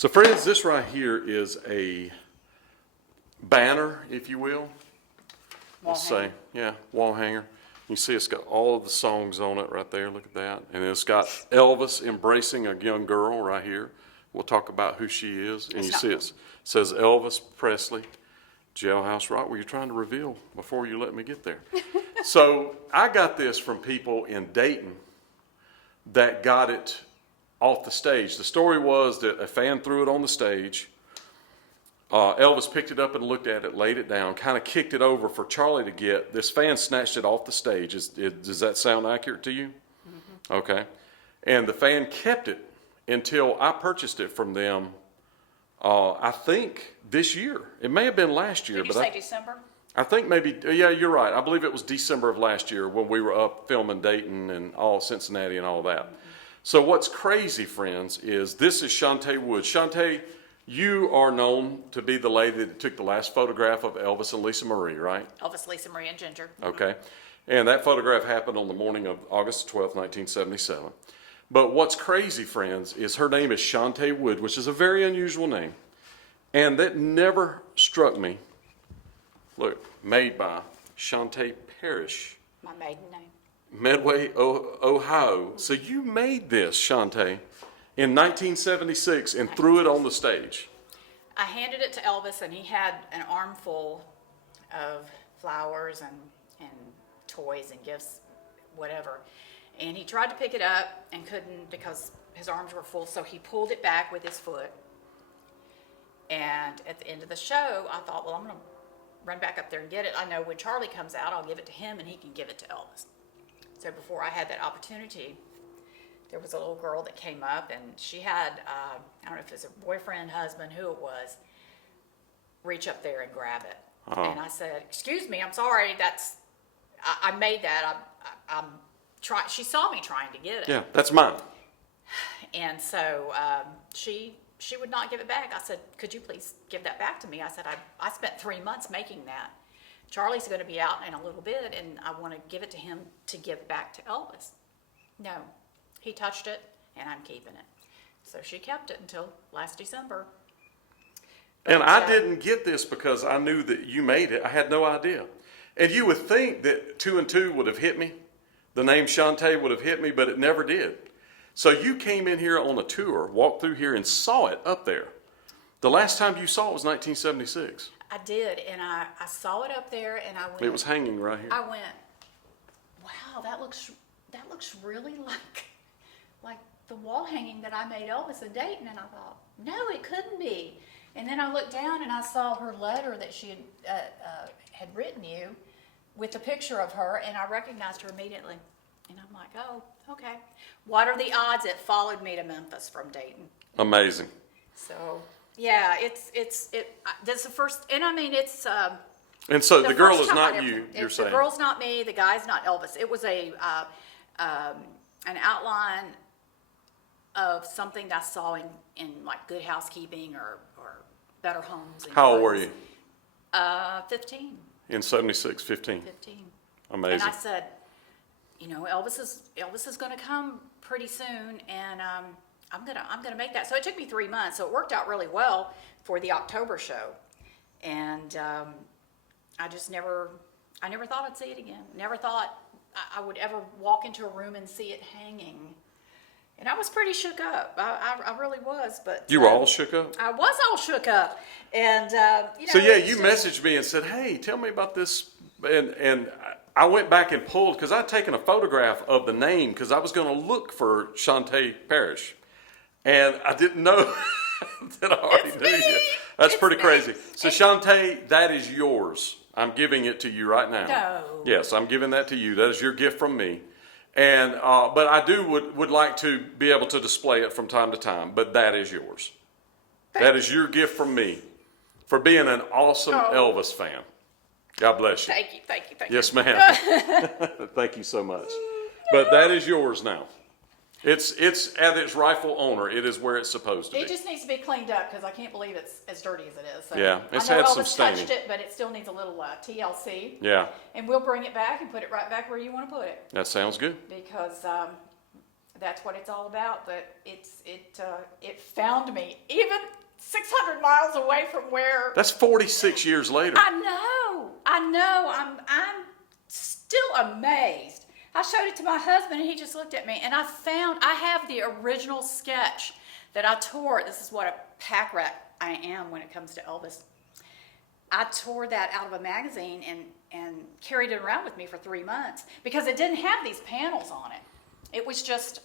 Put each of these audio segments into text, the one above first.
So friends, this right here is a banner, if you will. Let's say, yeah, wall hanger. You see it's got all of the songs on it right there. Look at that. And it's got Elvis embracing a young girl right here. We'll talk about who she is. And you see it says Elvis Presley, Jailhouse Rock. Were you trying to reveal before you let me get there? So I got this from people in Dayton that got it off the stage. The story was that a fan threw it on the stage. Elvis picked it up and looked at it, laid it down, kind of kicked it over for Charlie to get. This fan snatched it off the stage. Does that sound accurate to you? Mm-hmm. Okay. And the fan kept it until I purchased it from them, I think this year. It may have been last year. Did you say December? I think maybe, yeah, you're right. I believe it was December of last year when we were up filming Dayton and all Cincinnati and all that. Mm-hmm. So what's crazy, friends, is this is Shantae Wood. Shantae, you are known to be the lady that took the last photograph of Elvis and Lisa Marie, right? Elvis, Lisa Marie, and Ginger. Okay. And that photograph happened on the morning of August 12th, 1977. But what's crazy, friends, is her name is Shantae Wood, which is a very unusual name. And that never struck me. Look, made by Shantae Parrish. My maiden name. Medway, Ohio. So you made this, Shantae, in 1976 and threw it on the stage. I handed it to Elvis, and he had an armful of flowers and toys and gifts, whatever. And he tried to pick it up and couldn't because his arms were full, so he pulled it back with his foot. And at the end of the show, I thought, well, I'm going to run back up there and get it. I know when Charlie comes out, I'll give it to him, and he can give it to Elvis. So before I had that opportunity, there was a little girl that came up, and she had, I don't know if it was a boyfriend, husband, who it was, reach up there and grab it. Oh. And I said, excuse me, I'm sorry, I made that. She saw me trying to get it. Yeah, that's mine. And so she would not give it back. I said, could you please give that back to me? I said, I spent 3 months making that. Charlie's going to be out in a little bit, and I want to give it to him to give back to Elvis. No, he touched it, and I'm keeping it. So she kept it until last December. And I didn't get this because I knew that you made it. I had no idea. And you would think that 2 and 2 would have hit me. The name Shantae would have hit me, but it never did. So you came in here on a tour, walked through here, and saw it up there. The last time you saw it was 1976. I did, and I saw it up there, and I went. It was hanging right here. I went, wow, that looks really like the wall hanging that I made Elvis in Dayton, and I thought, no, it couldn't be. And then I looked down and I saw her letter that she had written you with a picture of her, and I recognized her immediately. And I'm like, oh, okay. What are the odds it followed me to Memphis from Dayton? Amazing. So. Yeah, that's the first, and I mean, it's... and so the girl is not you, you're saying? The girl's not me, the guy's not Elvis. It was an outline of something that I saw in like Good Housekeeping or Better Homes. How old were you? 15. In 76, 15. 15. Amazing. And I said, Elvis is going to come pretty soon, and... I'm gonna make that. So it took me 3 months. So it worked out really well for the October show, and I never thought I'd see it again. Never thought I would ever walk into a room and see it hanging. And I was pretty shook up. I really was. But you were all shook up. I was all shook up, and So yeah, you messaged me and said, "Hey, tell me about this," and I went back and pulled because I'd taken a photograph of the name because I was going to look for Shantae Parrish. And I didn't know that I already knew you. That's pretty crazy. So Shantae, that is yours. I'm giving it to you right now. No. Yes, I'm giving that to you. That is your gift from me. And but I would like to be able to display it from time to time. But that is yours. That is your gift from me for being an awesome Elvis fan. God bless you. Thank you. Yes, ma'am. Thank you so much. But that is yours now. It's at its rightful owner. It is where it's supposed to be. It just needs to be cleaned up because I can't believe it's as dirty as it is. So yeah, it's I know had some Elvis staining. touched it, but it still needs a little TLC. Yeah. And we'll bring it back and put it right back where you want to put it. That sounds good. Because that's what it's all about. But it found me even 600 miles away from where. That's 46 years later. I know. I'm still amazed. I showed it to my husband, and he just looked at me. And I have the original sketch that I tore. This is what a pack rat I am when it comes to Elvis. I tore that out of a magazine and carried it around with me for 3 months because it didn't have these panels on it. It was just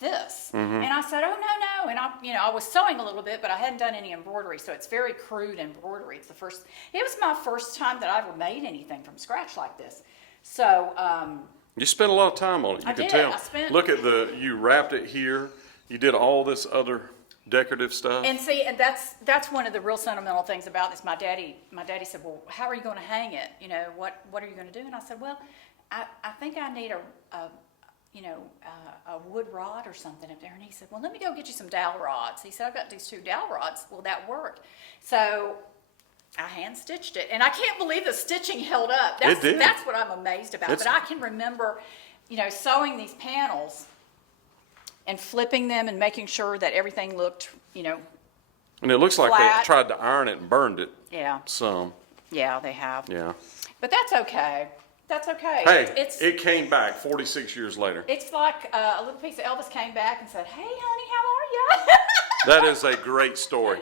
this. And I said, oh, no. And I was sewing a little bit, but I hadn't done any embroidery, so it's very crude embroidery. It was my first time that I ever made anything from scratch like this. So, you spent a lot of time on it. You could tell. Look at you wrapped it here. You did all this other decorative stuff. And see, and that's one of the real sentimental things about this. My daddy said, well, how are you going to hang it? What are you going to do? And I said, well, I think I need a wood rod or something up there. And he said, well, let me go get you some dowel rods. He said, I've got these 2 dowel rods. Will that work? So I hand stitched it, and I can't believe the stitching held up. It did. That's what I'm amazed about. But I can remember, sewing these panels and flipping them and making sure that everything looked, And it looks like flat. they tried to iron it and burned it. Yeah. Some. Yeah, they have. Yeah. But that's okay. That's okay. Hey, it came back 46 years later. It's like a little piece of Elvis came back and said, hey, honey, how are you? That is a great story.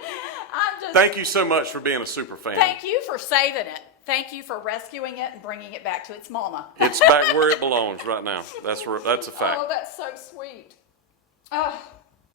Thank you so much for being a super fan. Thank you for saving it. Thank you for rescuing it and bringing it back to its mama. It's back where it belongs right now. That's a fact. Oh, that's so sweet. Oh.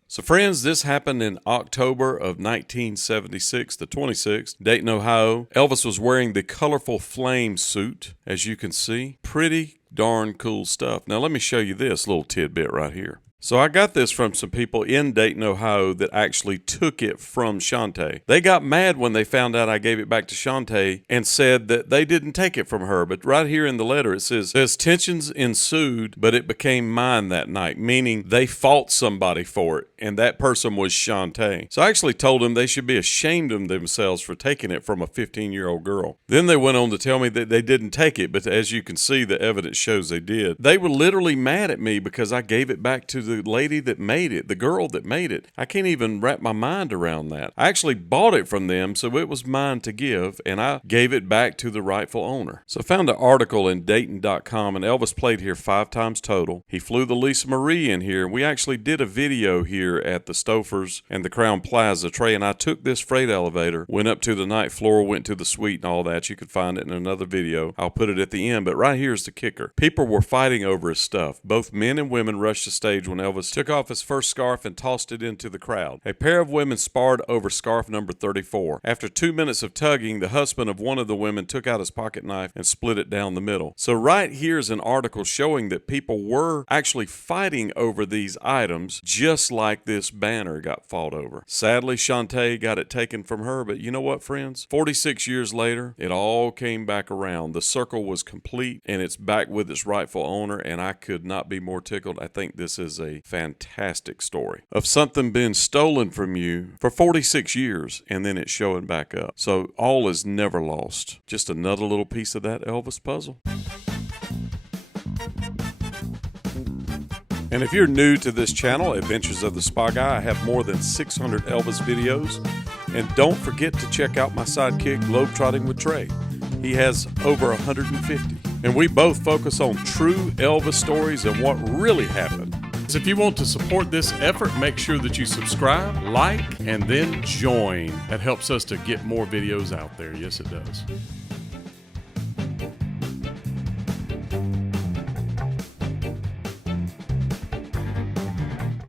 So friends, this happened in October of 1976, the 26th, Dayton, Ohio. Elvis was wearing the colorful flame suit, as you can see. Pretty darn cool stuff. Now let me show you this little tidbit right here. So I got this from some people in Dayton, Ohio that actually took it from Shantae. They got mad when they found out I gave it back to Shantae and said that they didn't take it from her. But right here in the letter it says tensions ensued, but it became mine that night, meaning they fought somebody for it, and that person was Shantae. So I actually told them they should be ashamed of themselves for taking it from a 15-year-old girl. Then they went on to tell me that they didn't take it, but as you can see, the evidence shows they did. They were literally mad at me because I gave it back to the lady that made it, the girl that made it. I can't even wrap my mind around that. I actually bought it from them, so it was mine to give, and I gave it back to the rightful owner. So I found an article in Dayton.com, and Elvis played here 5 times total. He flew the Lisa Marie in here. We actually did a video here at the Stofers and the Crown Plaza. Trey and I took this freight elevator, went up to the ninth floor, went to the suite and all that. You can find it in another video. I'll put it at the end, but right here's the kicker. People were fighting over his stuff. Both men and women rushed the stage when Elvis took off his first scarf and tossed it into the crowd. A pair of women sparred over scarf number 34. After 2 minutes of tugging, the husband of one of the women took out his pocket knife and split it down the middle. So right here's an article showing that people were actually fighting over these items, just like this banner got fought over. Sadly, Shantae got it taken from her, but you know what, friends? 46 years later, it all came back around. The circle was complete, and it's back with its rightful owner, and I could not be more tickled. I think this is a fantastic story of something being stolen from you for 46 years, and then it's showing back up. So all is never lost. Just another little piece of that Elvis puzzle. And if you're new to this channel, Adventures of the Spa Guy, I have more than 600 Elvis videos. And don't forget to check out my sidekick, Globetrotting with Trey. He has over 150. And we both focus on true Elvis stories and what really happened. So if you want to support this effort, make sure that you subscribe, like, and then join. That helps us to get more videos out there. Yes, it does.